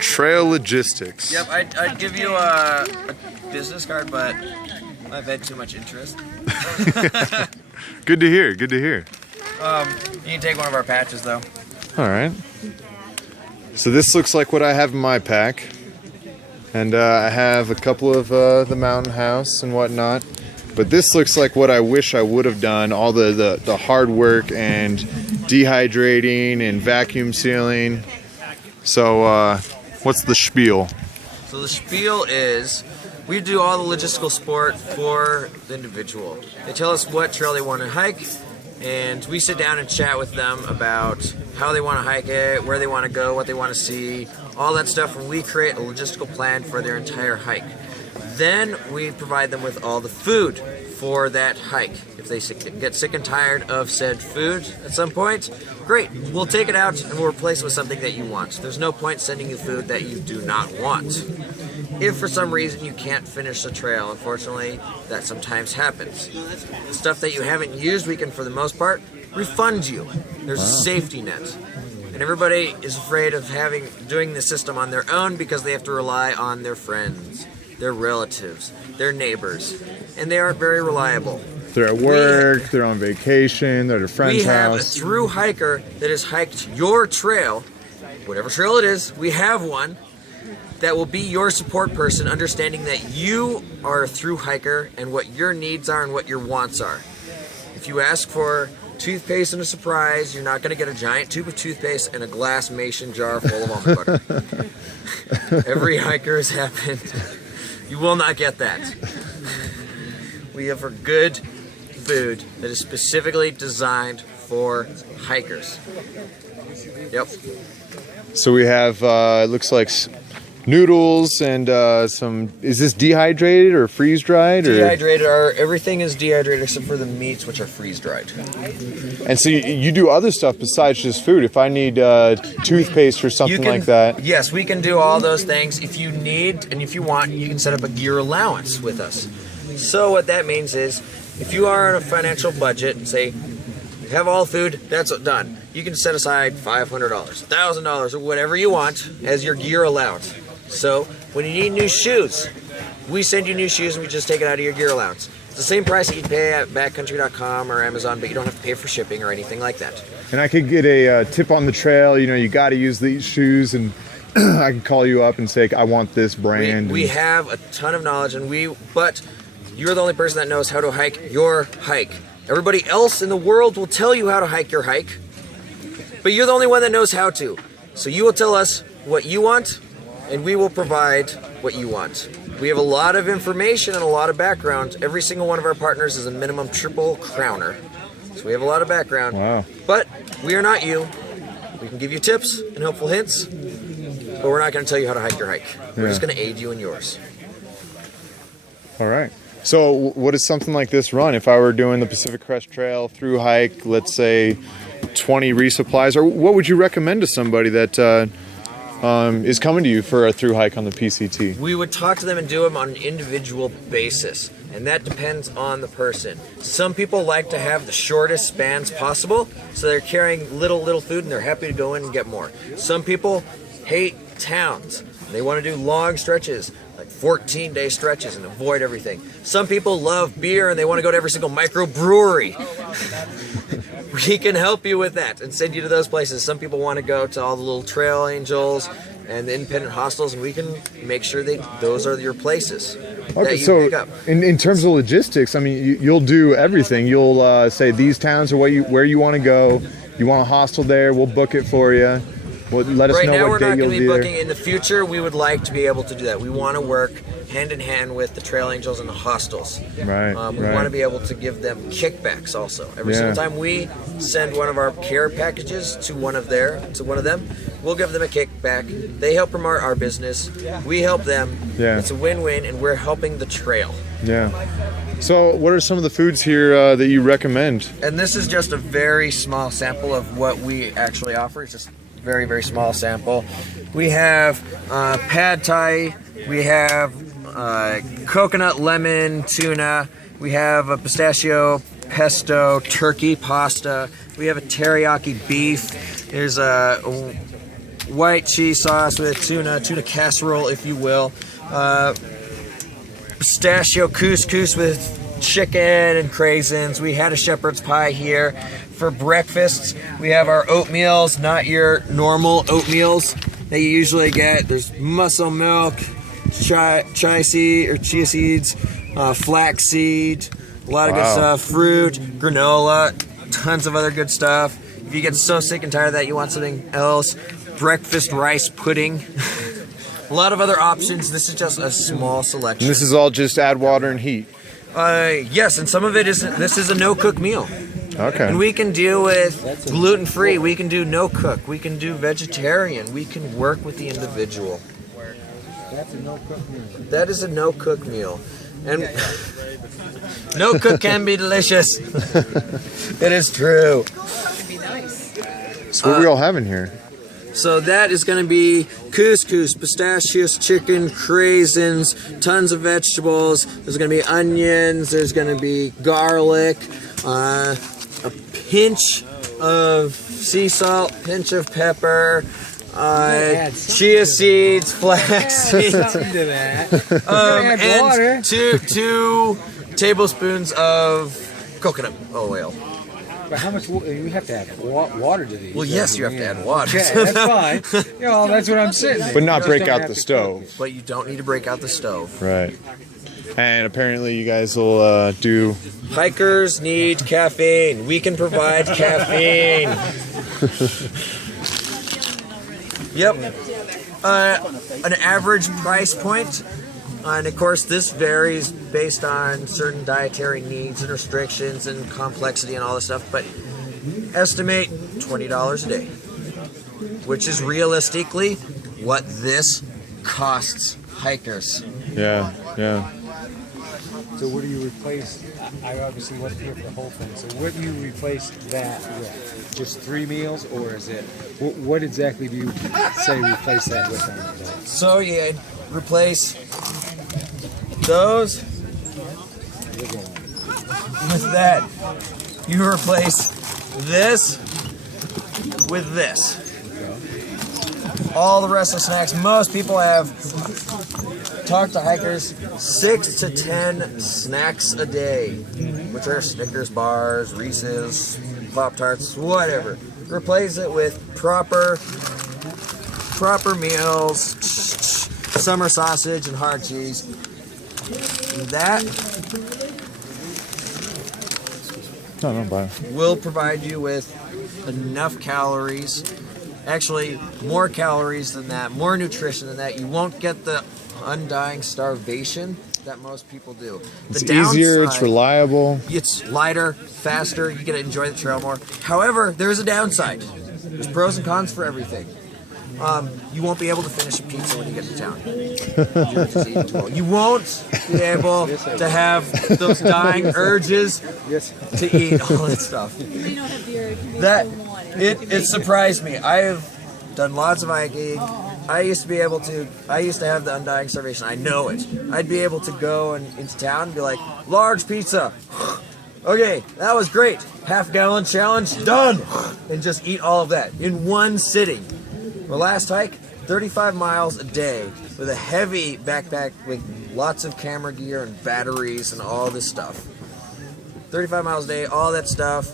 Trail logistics. Yep, I'd give you a business card, but I've had too much interest. Good to hear. Good to hear. You can take one of our patches, though. All right. So this looks like what I have in my pack. And I have a couple of the mountain house and whatnot. But this looks like what I wish I would have done. All the hard work and dehydrating and vacuum sealing. So what's the spiel? So the spiel is we do all the logistical support for the individual. They tell us what trail they want to hike, and we sit down and chat with them about how they want to hike it, where they want to go, what they want to see, all that stuff, and we create a logistical plan for their entire hike. Then we provide them with all the food for that hike. If they get sick and tired of said food at some point, great, we'll take it out and we'll replace it with something that you want. There's no point sending you food that you do not want. If for some reason you can't finish the trail, unfortunately, that sometimes happens. The stuff that you haven't used, we can, for the most part, refund you. There's a safety net. And everybody is afraid of doing the system on their own because they have to rely on their friends, their relatives, their neighbors, and they aren't very reliable. They're at work, they're on vacation, they're at a friend's house. We have a through hiker that has hiked your trail, whatever trail it is, we have one that will be your support person, understanding that you are a through hiker and what your needs are and what your wants are. If you ask for toothpaste and a surprise, you're not going to get a giant tube of toothpaste and a glass mason jar full of almond butter. Every hiker has happened. You will not get that. We have a good food that is specifically designed for hikers. Yep. So we have, it looks like noodles and some, is this dehydrated or freeze-dried? Dehydrated, everything is dehydrated except for the meats, which are freeze-dried. And so you do other stuff besides just food. If I need toothpaste or something like that. Yes, we can do all those things. If you need and if you want, you can set up a gear allowance with us. So what that means is, if you are on a financial budget and say, you have all food, that's done. You can set aside $500, $1,000, or whatever you want as your gear allowance. So when you need new shoes, we send you new shoes and we just take it out of your gear allowance. It's the same price that you'd pay at backcountry.com or Amazon, but you don't have to pay for shipping or anything like that. And I could get a tip on the trail, you got to use these shoes, and I can call you up and say, I want this brand. We have a ton of knowledge, but you're the only person that knows how to hike your hike. Everybody else in the world will tell you how to hike your hike, but you're the only one that knows how to. So you will tell us what you want, and we will provide what you want. We have a lot of information and a lot of background. Every single one of our partners is a minimum triple crowner. So we have a lot of background. Wow. But we are not you. We can give you tips and helpful hints, but we're not going to tell you how to hike your hike. We're just going to aid you in yours. All right. So what does something like this run? If I were doing the Pacific Crest Trail through hike, let's say 20 resupplies, or what would you recommend to somebody that is coming to you for a through hike on the PCT? We would talk to them and do them on an individual basis, and that depends on the person. Some people like to have the shortest spans possible, so they're carrying little food and they're happy to go in and get more. Some people hate towns. They want to do long stretches, like 14-day stretches, and avoid everything. Some people love beer and they want to go to every single microbrewery. We can help you with that and send you to those places. Some people want to go to all the little trail angels and the independent hostels, and we can make sure that those are your places. Okay, so in terms of logistics, I mean, you'll do everything. You'll say these towns are where you want to go. You want a hostel there, we'll book it for you. Well, let us right know now, what we're day not you'll going to be be booking. In the future, we would like to be able to do that. We want to work hand in hand with the trail angels and the hostels. Right. We want to be able to give them kickbacks also. Every single time we send one of our care packages to one of them, we'll give them a kickback. They help promote our business. We help them. Yeah. It's a win-win, and we're helping the trail. Yeah. So what are some of the foods here that you recommend? And this is just a very small sample of what we actually offer. It's just very, very small sample. We have pad thai, we have coconut lemon tuna, we have a pistachio pesto turkey pasta, we have a teriyaki beef, there's a white cheese sauce with tuna casserole, if you will. Pistachio couscous with chicken and craisins. We had a shepherd's pie here. For breakfast, we have our oatmeals, not your normal oatmeals that you usually get. There's muscle milk, chia seeds, flaxseed, a lot of good stuff, fruit, granola, tons of other good stuff. If you get so sick and tired of that, you want something else, breakfast rice pudding. A lot of other options. This is just a small selection. And this is all just add water and heat. Yes, and some of it is. This is a no-cook meal. Okay. And we can deal with gluten-free. We can do no-cook. We can do vegetarian. We can work with the individual. That's a no-cook meal. That is a no-cook meal, and no-cook can be delicious. It is true. So what are we all having here? So that is going to be couscous, pistachios, chicken, craisins, tons of vegetables. There's going to be onions. There's going to be garlic, a pinch of sea salt, pinch of pepper, chia seeds, flax seeds, and two tablespoons of coconut oil. But how much you have to add water to these? Well, yes, you have to add water. Okay, that's fine. You know, that's what I'm saying. But not break out the stove. But you don't need to break out the stove. Right. And apparently you guys will do... Hikers need caffeine. We can provide caffeine. Yep. An average price point. And of course, this varies based on certain dietary needs and restrictions and complexity and all this stuff. But estimate $20 a day, which is realistically what this costs hikers. Yeah, yeah. So what do you replace? I obviously wasn't here for the whole thing. So what do you replace that with? Just 3 meals, or is it? What exactly do you say replace that with on the day? So yeah, replace those with that. You replace this with this. All the rest of the snacks. Most people have talked to hikers 6 to 10 snacks a day, which are Snickers bars, Reese's, Pop-Tarts, whatever. Replace it with proper meals, summer sausage and hard cheese. That will provide you with enough calories, actually more calories than that, more nutrition than that. You won't get the undying starvation that most people do. It's easier, it's reliable. It's lighter, faster, you get to enjoy the trail more. However, there is a downside. There's pros and cons for everything. You won't be able to finish a pizza when you get to town. You won't be able to have those dying urges to eat all that stuff. It surprised me. I have done lots of hiking. I used to have the undying starvation. I know it. I'd be able to go into town and be like, large pizza. Okay, that was great. Half-gallon challenge, done. And just eat all of that in one sitting. Our last hike, 35 miles a day with a heavy backpack with lots of camera gear and batteries and all this stuff. 35 miles a day, all that stuff.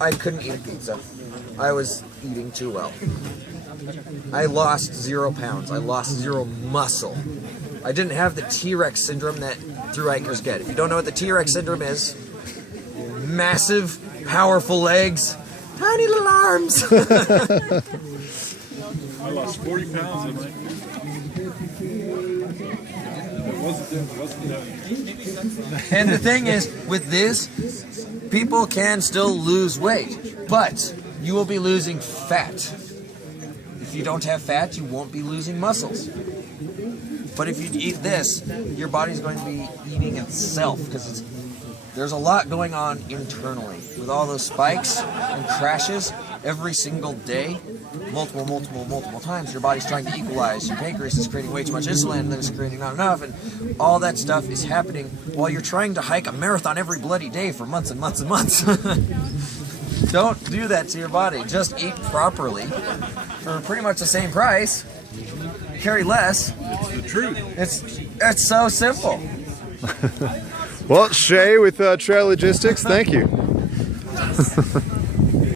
I couldn't eat a pizza. I was eating too well. I lost 0 pounds. I lost 0 muscle. I didn't have the T-Rex syndrome that thru hikers get. If you don't know what the T-Rex syndrome is, massive, powerful legs, tiny little arms. I lost 40 pounds in And the thing is, with this, people can still lose weight, but you will be losing fat. If you don't have fat, you won't be losing muscles. But if you eat this, your body's going to be eating itself, because there's a lot going on internally. With all those spikes and crashes every single day, multiple times, your body's trying to equalize. Your pancreas is creating way too much insulin, and then it's creating not enough, and all that stuff is happening while you're trying to hike a marathon every bloody day for months and months and months. Don't do that to your body. Just eat properly. for pretty much the same price. Carry less. It's the truth. It's so simple. Well, Shay with Trail Logistics, thank you.